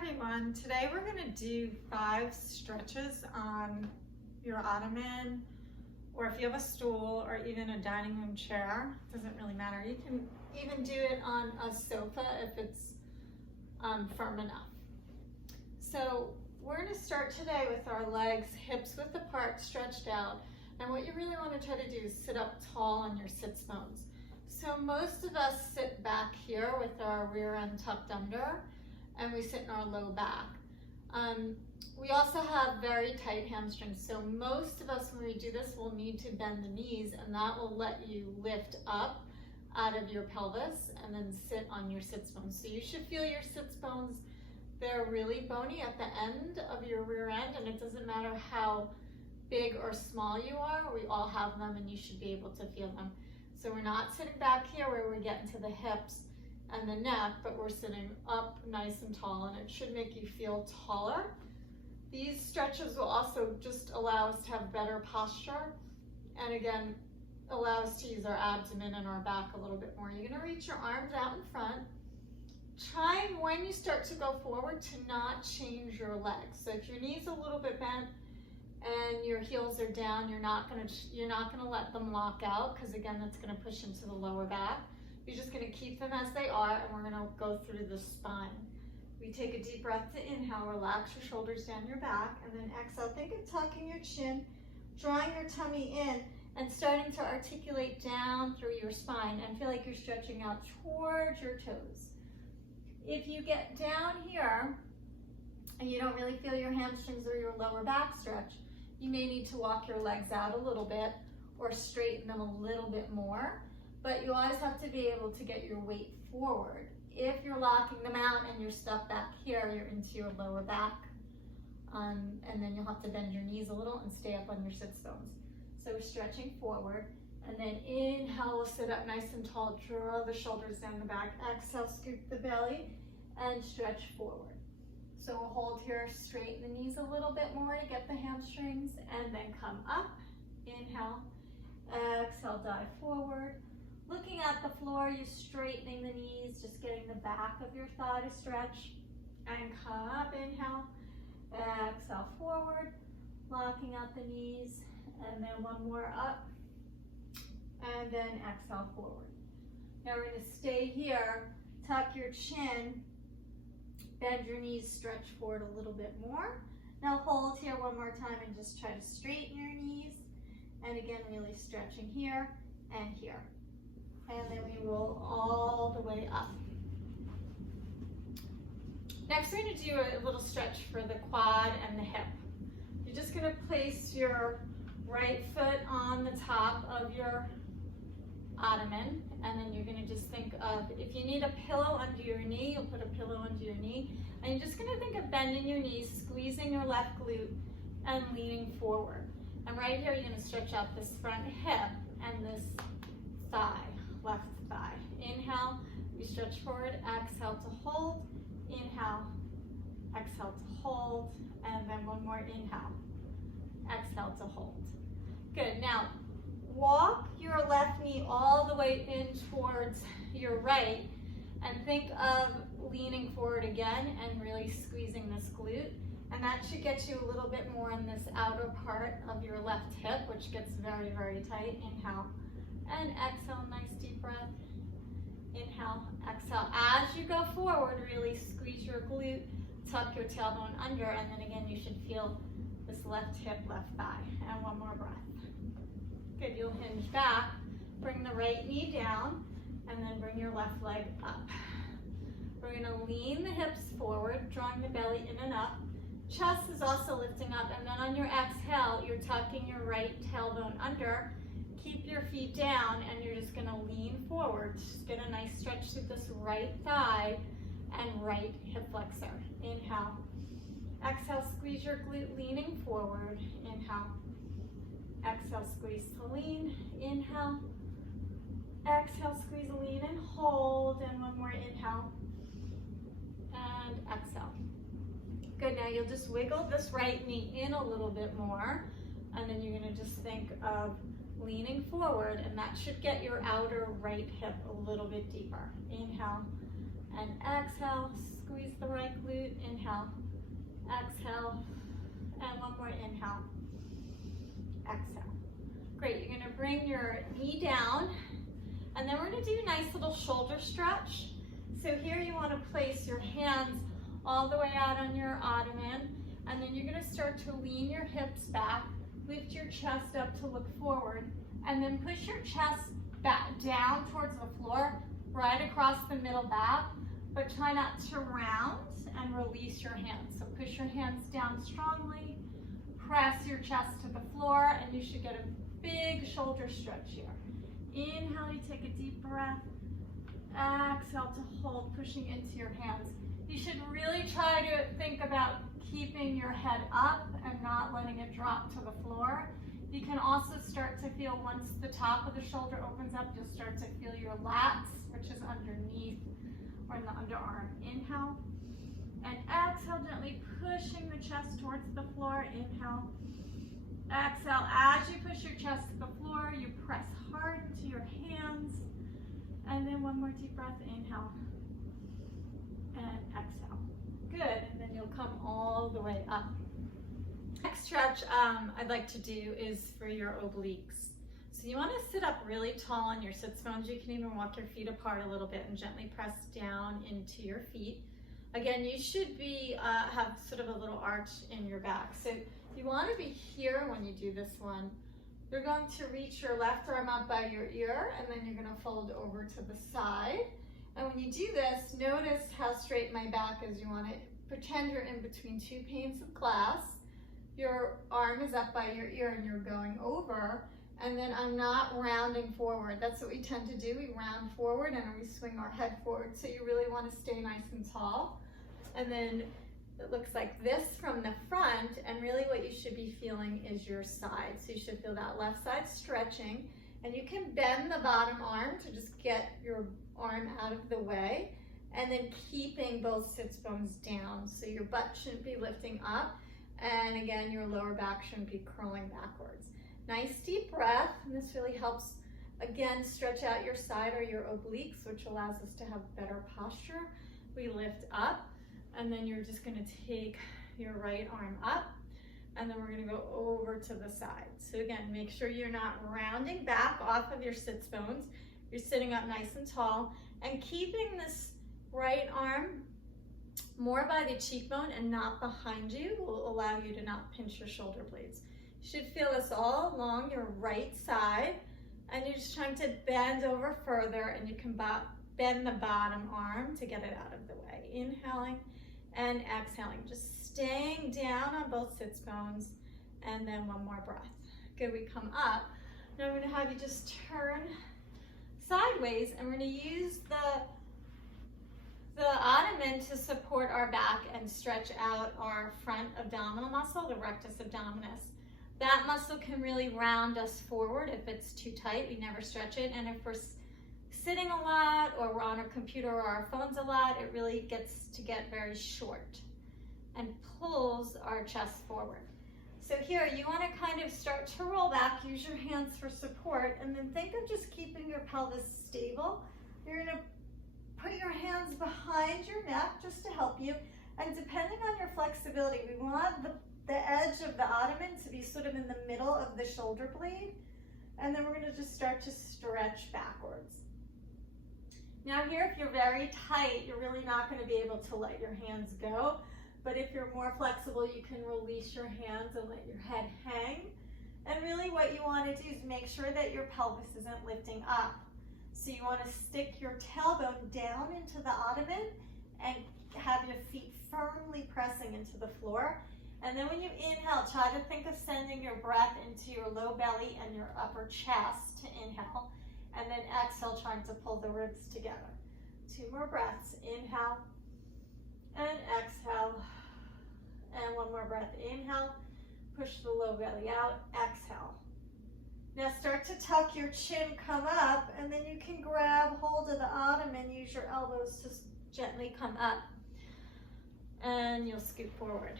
everyone. Today we're going to do 5 stretches on your ottoman, or if you have a stool or even a dining room chair, doesn't really matter. You can even do it on a sofa if it's firm enough. So we're going to start today with our legs hips width apart, stretched out, and what you really want to try to do is sit up tall on your sits bones. So most of us sit back here with our rear end tucked under, and we sit in our low back. We also have very tight hamstrings, so most of us when we do this will need to bend the knees, and that will let you lift up out of your pelvis and then sit on your sits bones. So you should feel your sits bones. They're really bony at the end of your rear end, and it doesn't matter how big or small you are, we all have them and you should be able to feel them. So we're not sitting back here where we're getting to the hips and the neck, but we're sitting up nice and tall, and it should make you feel taller. These stretches will also just allow us to have better posture, and again, allow us to use our abdomen and our back a little bit more. You're gonna reach your arms out in front, trying when you start to go forward to not change your legs. So if your knee's a little bit bent and your heels are down, you're not gonna let them lock out, because again, that's gonna push into the lower back. You're just gonna keep them as they are, and we're gonna go through the spine. We take a deep breath to inhale, relax your shoulders down your back, and then exhale. Think of tucking your chin, drawing your tummy in, and starting to articulate down through your spine, and feel like you're stretching out towards your toes. If you get down here and you don't really feel your hamstrings or your lower back stretch, you may need to walk your legs out a little bit or straighten them a little bit more. But you always have to be able to get your weight forward. If you're locking them out and you're stuck back here, you're into your lower back. And then you'll have to bend your knees a little and stay up on your sits bones. So we're stretching forward. And then inhale, we'll sit up nice and tall, draw the shoulders down the back. Exhale, scoop the belly and stretch forward. So we'll hold here, straighten the knees a little bit more to get the hamstrings, and then come up. Inhale, exhale, dive forward. Looking at the floor, you're straightening the knees, just getting the back of your thigh to stretch. And come up, inhale, exhale forward, locking out the knees, and then one more up, and then exhale forward. Now we're gonna stay here, tuck your chin, bend your knees, stretch forward a little bit more. Now hold here one more time and just try to straighten your knees. And again, really stretching here and here. And then we roll all the way up. Next, we're going to do a little stretch for the quad and the hip. You're just going to place your right foot on the top of your ottoman, and then you're going to just think of, if you need a pillow under your knee, you'll put a pillow under your knee, and you're just going to think of bending your knees, squeezing your left glute, and leaning forward. And right here, you're going to stretch out this front hip and this thigh. Left thigh. Inhale, we stretch forward, exhale to hold, inhale, exhale to hold, and then one more inhale, exhale to hold. Good, now walk your left knee all the way in towards your right, and think of leaning forward again and really squeezing this glute, and that should get you a little bit more in this outer part of your left hip, which gets very, very tight. Inhale. And exhale, nice deep breath. Inhale, exhale. As you go forward, really squeeze your glute, tuck your tailbone under, and then again, you should feel this left hip, left thigh. And one more breath. Good, you'll hinge back, bring the right knee down, and then bring your left leg up. We're gonna lean the hips forward, drawing the belly in and up. Chest is also lifting up, and then on your exhale, you're tucking your right tailbone under. Keep your feet down, and you're just gonna lean forward. Just get a nice stretch through this right thigh and right hip flexor. Inhale. Exhale, squeeze your glute, leaning forward. Inhale. Exhale, squeeze to lean. Inhale. Exhale, squeeze, lean, and hold. And one more inhale. And exhale. Good, now you'll just wiggle this right knee in a little bit more, and then you're gonna just think of leaning forward, and that should get your outer right hip a little bit deeper. Inhale and exhale, squeeze the right glute. Inhale. inhale, exhale, and one more inhale, exhale. Great, you're gonna bring your knee down, and then we're gonna do a nice little shoulder stretch. So here you wanna place your hands all the way out on your ottoman, and then you're gonna start to lean your hips back, lift your chest up to look forward, and then push your chest back down towards the floor, right across the middle back, but try not to round and release your hands. So push your hands down strongly, press your chest to the floor, and you should get a big shoulder stretch here. Inhale, you take a deep breath. Exhale to hold, pushing into your hands. You should really try to think about keeping your head up and not letting it drop to the floor. You can also start to feel, once the top of the shoulder opens up, you'll start to feel your lats, which is underneath or in the underarm. Inhale, and exhale, gently pushing the chest towards the floor. Inhale, exhale. As you push your chest to the floor, you press hard into your hands, and then one more deep breath. Inhale, and exhale. Good, and then you'll come all the way up. Next stretch I'd like to do is for your obliques. So you want to sit up really tall on your sits bones. You can even walk your feet apart a little bit and gently press down into your feet. Again, you should be have sort of a little arch in your back. So you want to be here when you do this one. You're going to reach your left arm up by your ear, and then you're going to fold over to the side. And when you do this, notice how straight my back is. You want to pretend you're in between two panes of glass. Your arm is up by your ear and you're going over, and then I'm not rounding forward. That's what we tend to do. We round forward and we swing our head forward. So you really want to stay nice and tall. And then it looks like this from the front, and really what you should be feeling is your side. So you should feel that left side stretching, and you can bend the bottom arm to just get your arm out of the way, and then keeping both sits bones down. So your butt shouldn't be lifting up, and again, your lower back shouldn't be curling backwards. Nice deep breath, and this really helps, again, stretch out your side or your obliques, which allows us to have better posture. We lift up, and then you're just gonna take your right arm up, and then we're gonna go over to the side. So again, make sure you're not rounding back off of your sits bones. You're sitting up nice and tall, and keeping this right arm more by the cheekbone and not behind you will allow you to not pinch your shoulder blades. You should feel this all along your right side, and you're just trying to bend over further, and you can bend the bottom arm to get it out of the way. Inhaling and exhaling, just staying down on both sits bones, and then one more breath. Good, we come up. Now I'm gonna have you just turn sideways, and we're gonna use the ottoman to support our back and stretch out our front abdominal muscle, the rectus abdominis. That muscle can really round us forward. If it's too tight, we never stretch it. And if we're sitting a lot, or we're on our computer or our phones a lot, it really gets to get very short and pulls our chest forward. So here, you want to kind of start to roll back, use your hands for support, and then think of just keeping your pelvis stable. You're going to put your hands behind your neck just to help you. And depending on your flexibility, we want the edge of the ottoman to be sort of in the middle of the shoulder blade. And then we're going to just start to stretch backwards. Now here, if you're very tight, you're really not going to be able to let your hands go. But if you're more flexible, you can release your hands and let your head hang. And really what you want to do is make sure that your pelvis isn't lifting up. So you want to stick your tailbone down into the ottoman and have your feet firmly pressing into the floor. And then when you inhale, try to think of sending your breath into your low belly and your upper chest to inhale. And then exhale, trying to pull the ribs together. 2 more breaths. Inhale and exhale. And 1 more breath. Inhale, push the low belly out, exhale. Now start to tuck your chin, come up, and then you can grab hold of the ottoman, use your elbows to gently come up, and you'll scoot forward.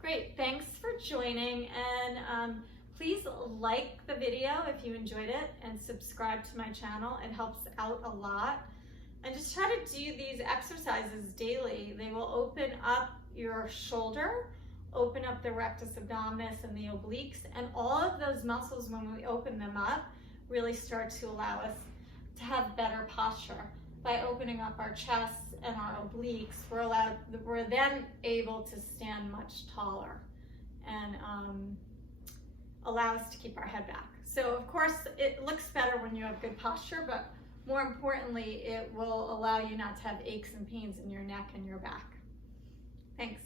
Great, thanks for joining, and please like the video if you enjoyed it, and subscribe to my channel. It helps out a lot. And just try to do these exercises daily. They will open up your shoulder, open up the rectus abdominis and the obliques, and all of those muscles, when we open them up, really start to allow us to have better posture. By opening up our chests and our obliques, we're then able to stand much taller and allow us to keep our head back. So of course, it looks better when you have good posture, but more importantly, it will allow you not to have aches and pains in your neck and your back. Thanks.